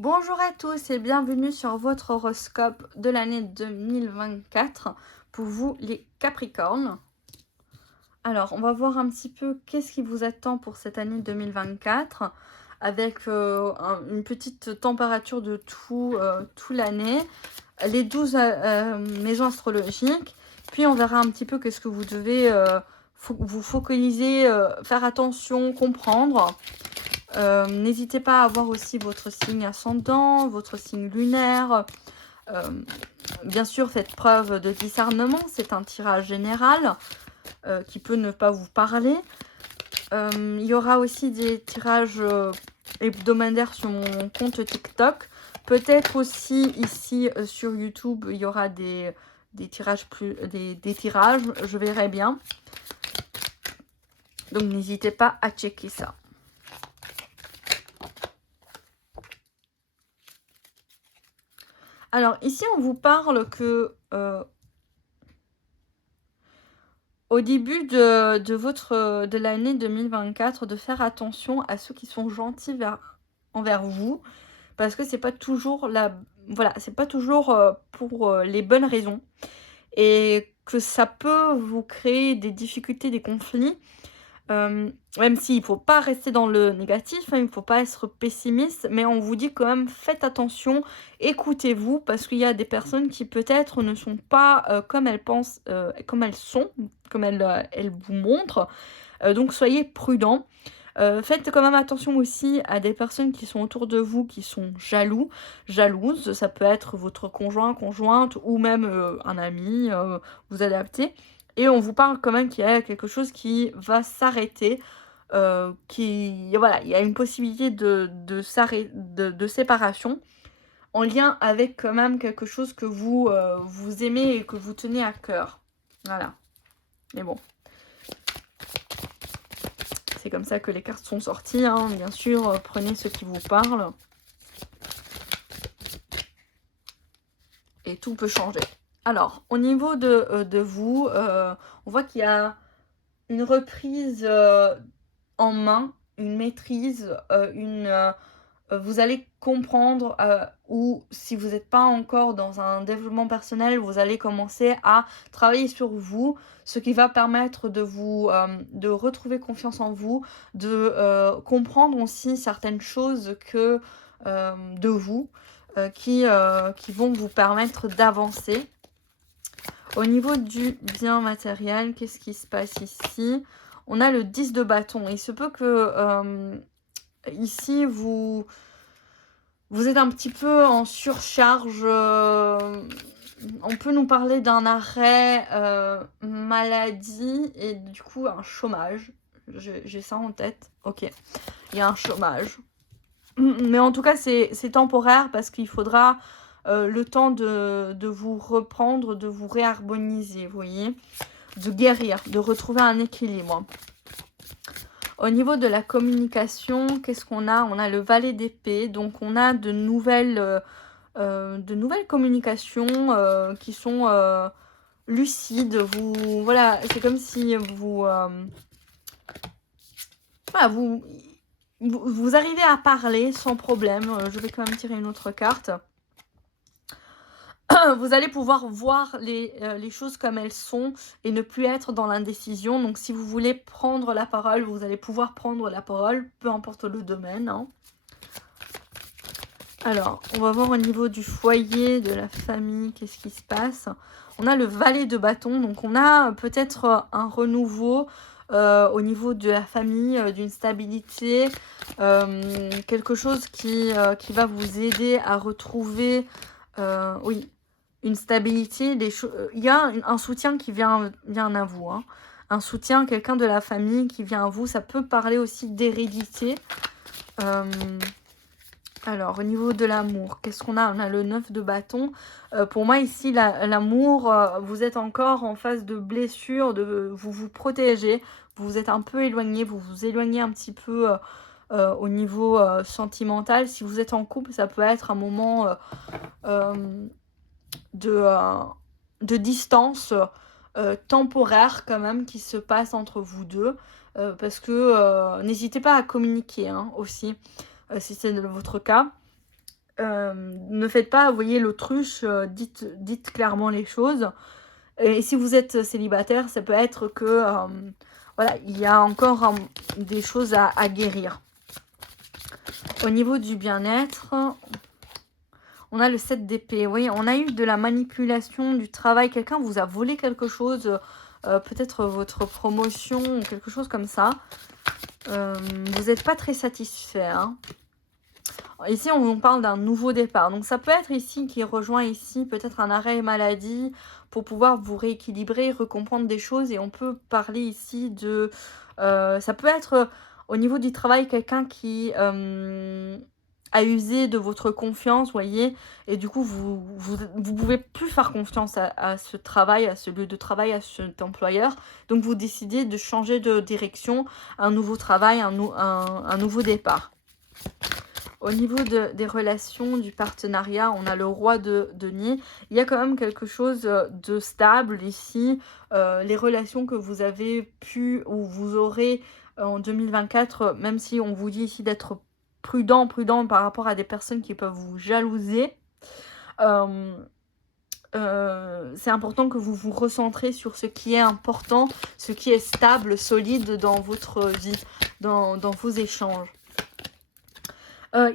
Bonjour à tous et bienvenue sur votre horoscope de l'année 2024 pour vous les Capricornes. Alors, on va voir un petit peu qu'est-ce qui vous attend pour cette année 2024 avec une petite température de tout l'année, les 12 maisons astrologiques, puis on verra un petit peu qu'est-ce que vous devez vous focaliser, faire attention, comprendre. N'hésitez pas à voir aussi votre signe ascendant, votre signe lunaire. Euh, Bien sûr, faites preuve de discernement. C'est un tirage général qui peut ne pas vous parler. Il y aura aussi des tirages hebdomadaires sur mon compte TikTok. Peut-être aussi ici sur YouTube, il y aura des tirages des tirages. Je verrai bien. Donc n'hésitez pas à checker ça. Alors ici, on vous parle que au début de l'année 2024, de faire attention à ceux qui sont gentils envers vous, parce que c'est pas toujours c'est pas toujours pour les bonnes raisons, et que ça peut vous créer des difficultés, des conflits. Même s'il ne faut pas rester dans le négatif, hein, il ne faut pas être pessimiste, mais on vous dit quand même faites attention, écoutez-vous, parce qu'il y a des personnes qui peut-être ne sont pas comme elles pensent, comme elles sont, comme elles vous montrent. Donc soyez prudents. Faites quand même attention aussi à des personnes qui sont autour de vous, qui sont jalouses. Ça peut être votre conjoint, conjointe, ou même un ami, vous adaptez. Et on vous parle quand même qu'il y a quelque chose qui va s'arrêter. Voilà, il y a une possibilité de séparation en lien avec quand même quelque chose que vous aimez et que vous tenez à cœur. Voilà. Mais bon. C'est comme ça que les cartes sont sorties, hein. Bien sûr, prenez ce qui vous parle. Et tout peut changer. Alors, au niveau de vous, on voit qu'il y a une reprise en main, une maîtrise, vous allez comprendre, ou si vous n'êtes pas encore dans un développement personnel, vous allez commencer à travailler sur vous, ce qui va permettre de retrouver confiance en vous, de comprendre aussi certaines choses de vous, qui vont vous permettre d'avancer. Au niveau du bien matériel, qu'est-ce qui se passe ici? On a le 10 de bâton. Il se peut que ici, vous êtes un petit peu en surcharge. On peut nous parler d'un arrêt maladie et du coup un chômage. J'ai ça en tête. Ok, il y a un chômage. Mais en tout cas, c'est temporaire parce qu'il faudra le temps de vous reprendre, de vous réharmoniser, vous voyez, de guérir, de retrouver un équilibre. Au niveau de la communication, qu'est-ce qu'on a? On a le valet d'épée, donc on a de nouvelles communications qui sont lucides. Voilà, c'est comme si voilà, vous arrivez à parler sans problème. Je vais quand même tirer une autre carte. Vous allez pouvoir voir les choses comme elles sont et ne plus être dans l'indécision. Donc si vous voulez prendre la parole, vous allez pouvoir prendre la parole, peu importe le domaine, hein. Alors, on va voir au niveau du foyer, de la famille, qu'est-ce qui se passe. On a le valet de bâton, donc on a peut-être un renouveau au niveau de la famille, d'une stabilité, quelque chose qui va vous aider à retrouver, oui, une stabilité. Il y a un soutien qui vient à vous, hein. Un soutien, quelqu'un de la famille qui vient à vous. Ça peut parler aussi d'hérédité. Alors, au niveau de l'amour, qu'est-ce qu'on a? On a le 9 de bâton. Pour moi, ici, l'amour, vous êtes encore en phase de blessure, vous vous protégez, vous vous êtes un peu éloigné, vous vous éloignez un petit peu au niveau sentimental. Si vous êtes en couple, ça peut être un moment de distance temporaire quand même qui se passe entre vous deux. Parce que n'hésitez pas à communiquer, hein, aussi. Si c'est votre cas. Ne faites pas, vous voyez, l'autruche, dites clairement les choses. Et si vous êtes célibataire, ça peut être que, voilà, il y a encore des choses à guérir. Au niveau du bien-être, on a le 7 d'épée. Oui, on a eu de la manipulation du travail. Quelqu'un vous a volé quelque chose, peut-être votre promotion ou quelque chose comme ça. Vous n'êtes pas très satisfait, hein. Ici, on parle d'un nouveau départ. Donc, ça peut être ici qui rejoint ici peut-être un arrêt maladie pour pouvoir vous rééquilibrer, recomprendre des choses. Et on peut parler ici de... ça peut être au niveau du travail quelqu'un qui a usé de votre confiance, vous voyez. Et du coup, vous pouvez plus faire confiance à ce travail, à ce lieu de travail, à cet employeur. Donc, vous décidez de changer de direction, un nouveau travail, un nouveau départ. Au niveau des relations, du partenariat, on a le roi de denier. Il y a quand même quelque chose de stable ici. Les relations que vous avez pu ou vous aurez en 2024, même si on vous dit ici d'être prudent par rapport à des personnes qui peuvent vous jalouser. C'est important que vous vous recentrez sur ce qui est important, ce qui est stable, solide dans votre vie, dans vos échanges.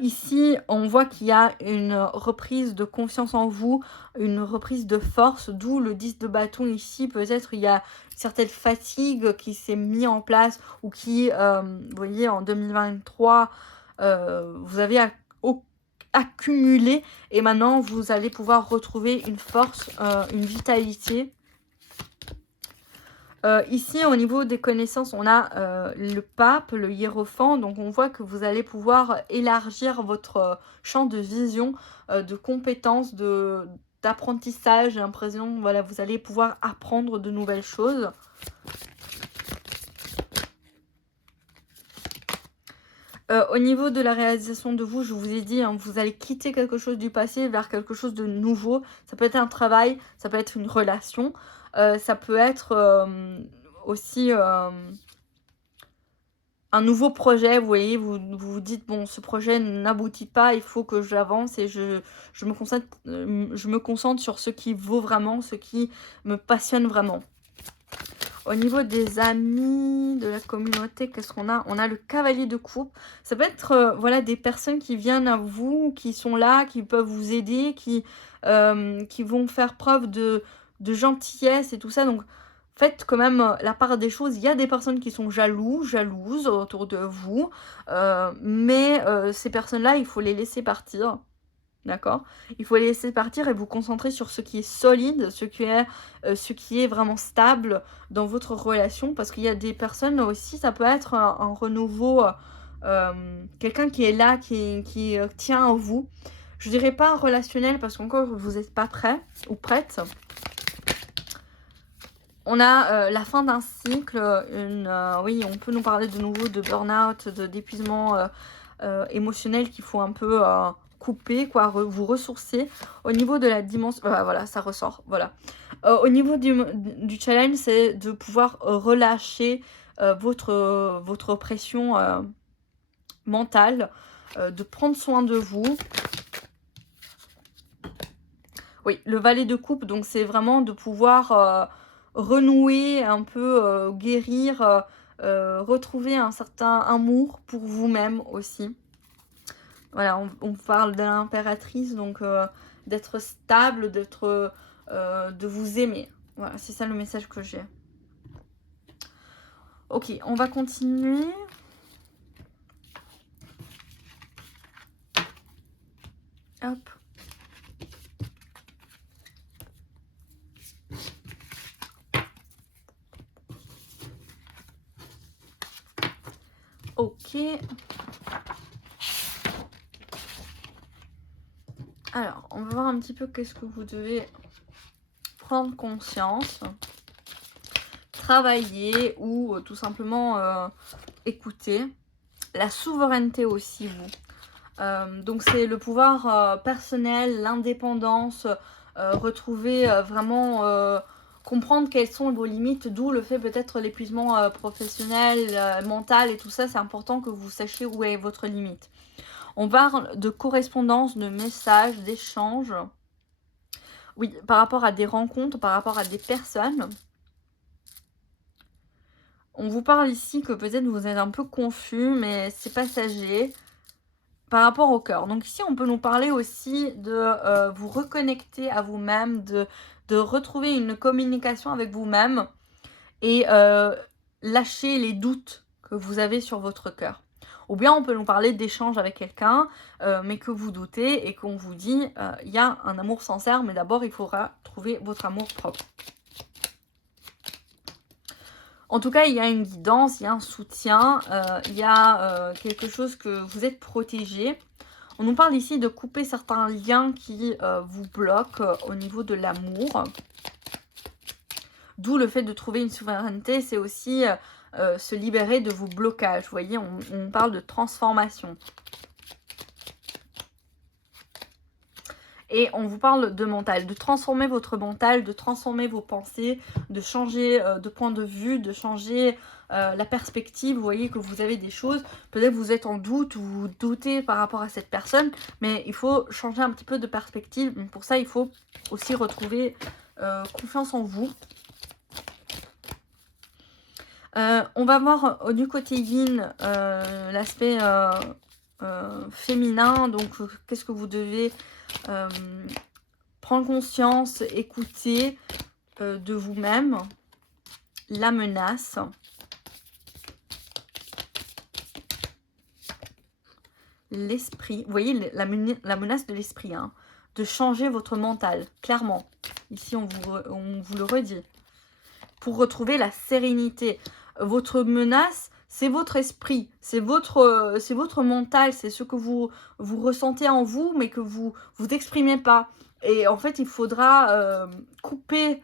Ici, on voit qu'il y a une reprise de confiance en vous, une reprise de force, d'où le 10 de bâton ici. Peut-être il y a une certaine fatigue qui s'est mise en place ou qui, vous voyez, en 2023, vous avez accumulé et maintenant vous allez pouvoir retrouver une force, une vitalité. Ici, au niveau des connaissances, on a le pape, le hiérophant. Donc, on voit que vous allez pouvoir élargir votre champ de vision, de compétences, d'apprentissage. J'ai l'impression, voilà, vous allez pouvoir apprendre de nouvelles choses. Au niveau de la réalisation de vous, je vous ai dit, hein, vous allez quitter quelque chose du passé vers quelque chose de nouveau. Ça peut être un travail, ça peut être une relation, ça peut être aussi un nouveau projet. Vous voyez, vous vous dites, bon, ce projet n'aboutit pas, il faut que j'avance et je me concentre sur ce qui vaut vraiment, ce qui me passionne vraiment. Au niveau des amis, de la communauté, qu'est-ce qu'on a? On a le cavalier de coupe. Ça peut être voilà, des personnes qui viennent à vous, qui sont là, qui peuvent vous aider, qui vont faire preuve de gentillesse et tout ça. Donc, faites quand même la part des choses. Il y a des personnes qui sont jalouses autour de vous. Mais ces personnes-là, il faut les laisser partir. D'accord? Il faut les laisser partir et vous concentrer sur ce qui est solide, ce qui est vraiment stable dans votre relation. Parce qu'il y a des personnes aussi, ça peut être un renouveau, quelqu'un qui est là, qui tient en vous. Je dirais pas un relationnel parce qu'encore vous n'êtes pas prêt ou prête. On a la fin d'un cycle, oui, on peut nous parler de nouveau de burn-out, d'épuisement émotionnel qu'il faut un peu couper, quoi, vous ressourcer. Au niveau de la dimension, voilà, ça ressort, voilà. Au niveau du challenge, c'est de pouvoir relâcher votre pression mentale, de prendre soin de vous. Oui, le valet de coupe, donc c'est vraiment de pouvoir renouer un peu, guérir, retrouver un certain amour pour vous-même aussi. Voilà, on parle de l'impératrice, donc d'être stable, de vous aimer. Voilà, c'est ça le message que j'ai. Ok, on va continuer. Hop. Ok. Alors, on va voir un petit peu qu'est-ce que vous devez prendre conscience, travailler ou tout simplement écouter. La souveraineté aussi, vous. Donc, c'est le pouvoir personnel, l'indépendance, retrouver vraiment... comprendre quelles sont vos limites, d'où le fait peut-être l'épuisement professionnel, mental et tout ça. C'est important que vous sachiez où est votre limite. On parle de correspondance, de messages, d'échanges. Oui, par rapport à des rencontres, par rapport à des personnes. On vous parle ici que peut-être vous êtes un peu confus, mais c'est passager. Par rapport au cœur. Donc ici, on peut nous parler aussi de vous reconnecter à vous-même, de retrouver une communication avec vous-même et lâcher les doutes que vous avez sur votre cœur. Ou bien on peut nous parler d'échanges avec quelqu'un, mais que vous doutez et qu'on vous dit il y a un amour sincère, mais d'abord il faudra trouver votre amour propre. En tout cas, il y a une guidance, il y a un soutien, il y a quelque chose que vous êtes protégé. On nous parle ici de couper certains liens qui vous bloquent au niveau de l'amour. D'où le fait de trouver une souveraineté, c'est aussi se libérer de vos blocages. Vous voyez, on parle de transformation. Et on vous parle de mental, de transformer votre mental, de transformer vos pensées, de changer de point de vue, de changer la perspective. Vous voyez que vous avez des choses, peut-être vous êtes en doute ou vous doutez par rapport à cette personne, mais il faut changer un petit peu de perspective. Pour ça, il faut aussi retrouver confiance en vous. On va voir du côté yin l'aspect féminin. Donc, qu'est-ce que vous devez prendre conscience, écouter de vous-même, la menace, l'esprit. Vous voyez la menace de l'esprit, hein, de changer votre mental, clairement. Ici, on vous le redit. Pour retrouver la sérénité. Votre menace, c'est votre esprit, c'est votre mental, c'est ce que vous ressentez en vous, mais que vous exprimez pas. Et en fait, il faudra couper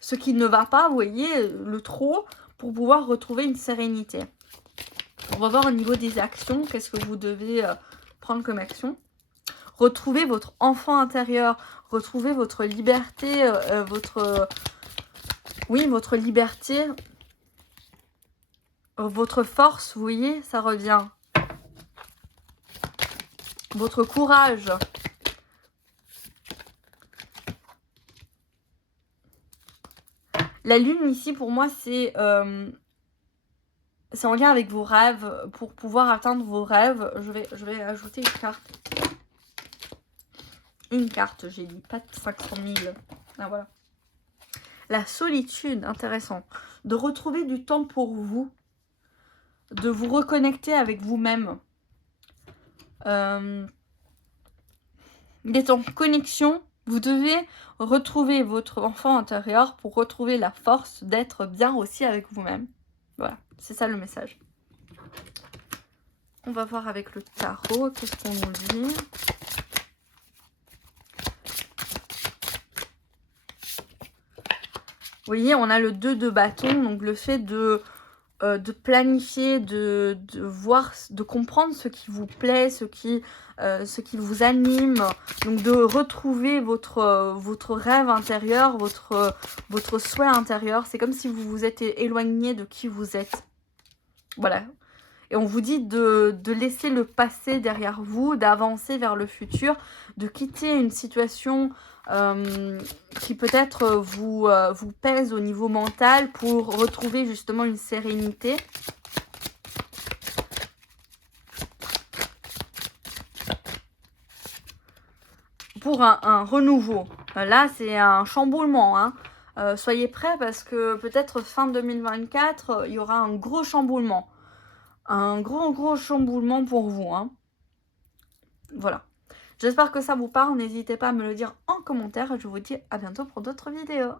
ce qui ne va pas, vous voyez, le trop, pour pouvoir retrouver une sérénité. On va voir au niveau des actions, qu'est-ce que vous devez prendre comme action. Retrouver votre enfant intérieur, retrouver votre liberté, votre liberté, votre force, vous voyez, ça revient. Votre courage. La lune ici, pour moi, c'est en lien avec vos rêves. Pour pouvoir atteindre vos rêves, je vais ajouter une carte. Une carte, j'ai dit, pas de 500 000. Ah, voilà. La solitude, intéressant. De retrouver du temps pour vous. De vous reconnecter avec vous-même. D'être en connexion. Vous devez retrouver votre enfant intérieur pour retrouver la force d'être bien aussi avec vous-même. Voilà, c'est ça le message. On va voir avec le tarot, qu'est-ce qu'on nous dit. Vous voyez, on a le 2 de bâton, donc le fait de planifier, de voir, de comprendre ce qui vous plaît, ce qui vous anime, donc de retrouver votre rêve intérieur, votre souhait intérieur. C'est comme si vous vous êtes éloigné de qui vous êtes. Voilà. Et on vous dit de laisser le passé derrière vous, d'avancer vers le futur, de quitter une situation qui peut-être vous pèse au niveau mental pour retrouver justement une sérénité. Pour un renouveau. Là, c'est un chamboulement, hein. Soyez prêts parce que peut-être fin 2024, il y aura un gros chamboulement. Un gros chamboulement pour vous, hein. Voilà. J'espère que ça vous parle. N'hésitez pas à me le dire en commentaire. Je vous dis à bientôt pour d'autres vidéos.